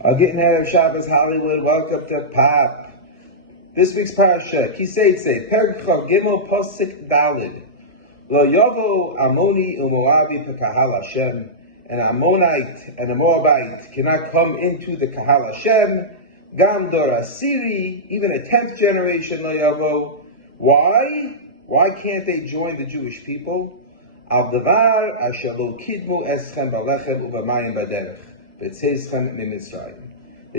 Getting out of Shabbos Hollywood. Welcome to Pop. This week's parasha, Teitzei, Perek Chav Gimel Pasuk Dalid. Lo Yavo Ammoni uMoabi Pekahal Hashem. An Ammonite and a Moabite cannot come into the Kahal Hashem. Gam Dor Asiri, even a 10th generation Lo Yavo. Why? Why can't they join the Jewish people? Al Davar Asher Lo Kidmu Eschem Balechem Uvamayim Baderech. They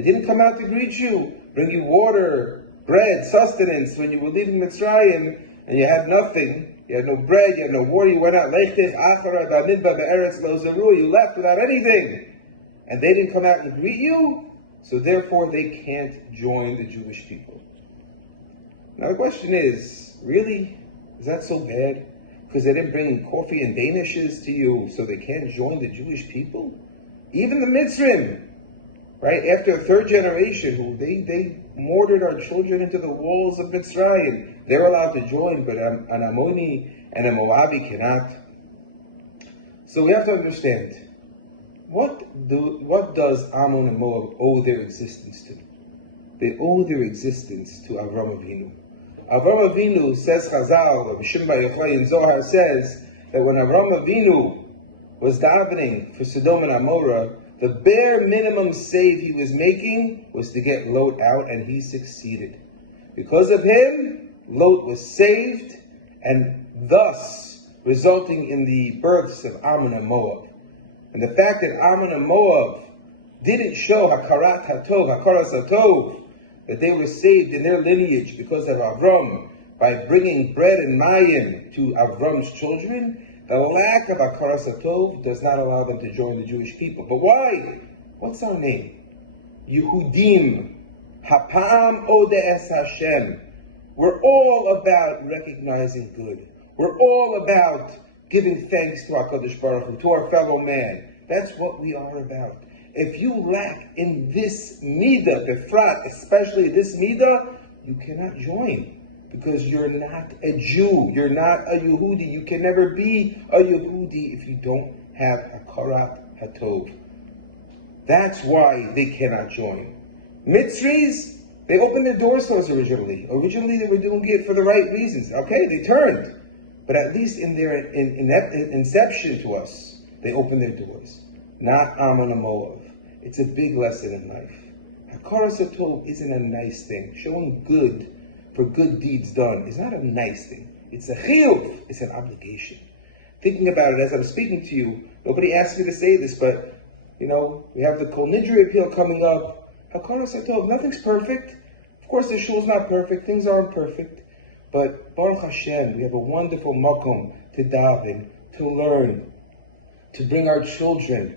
didn't come out to greet you, bring you water, bread, sustenance when you were leaving Mitzrayim and you had nothing. You had no bread, you had no water, you went out, you left without anything. And they didn't come out and greet you, so therefore they can't join the Jewish people. Now the question is, really? Is that so bad? Because they didn't bring coffee and danishes to you, so they can't join the Jewish people? Even the Mitzrim, right? After a third generation, who they mortared our children into the walls of Mitzrayim, they're allowed to join, but an Ammoni and a Moabi cannot. So we have to understand, what does Ammon and Moab owe their existence to? They owe their existence to Avram Avinu. Avram Avinu, says Chazal, Rabbi Shimon Bar Yochai in Zohar says that when Avram Avinu was davening for Sodom and Amorah, the bare minimum save he was making was to get Lot out, and he succeeded. Because of him, Lot was saved, and thus resulting in the births of Ammon and Moab. And the fact that Ammon and Moab didn't show Hakarat HaTov, that they were saved in their lineage because of Avram, by bringing bread and mayim to Avram's children, the lack of Hakaras HaTov does not allow them to join the Jewish people. But why? What's our name? Yehudim. Hapam Odes Hashem. We're all about recognizing good. We're all about giving thanks to HaKadosh Baruch Hu, to our fellow man. That's what we are about. If you lack in this midah, befrat, especially this midah, you cannot join. Because you're not a Jew, you're not a Yehudi. You can never be a Yehudi if you don't have Hakarat HaTov. That's why they cannot join. Mitzris, they opened their doors to us originally. Originally they were doing it for the right reasons. Okay, they turned. But at least in their inception to us, they opened their doors. Not Ammon and Moab. It's a big lesson in life. Hakarat HaTov isn't a nice thing. Showing good for good deeds done is not a nice thing. It's a chiyuv. It's an obligation. Thinking about it as I'm speaking to you, nobody asked me to say this, but, we have the Kol Nidri appeal coming up. Hakaras HaTov, nothing's perfect. Of course, the shul's not perfect. Things aren't perfect. But Baruch Hashem, we have a wonderful makom to daven, to learn, to bring our children.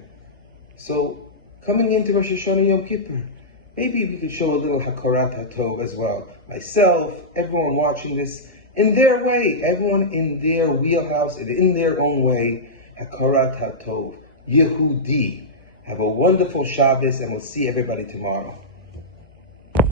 So, coming into Rosh Hashanah Yom Kippur, maybe we could show a little Hakarat HaTov as well. Myself, everyone watching this, in their way, everyone in their wheelhouse and in their own way, Hakarat HaTov, Yehudi. Have a wonderful Shabbos, and we'll see everybody tomorrow.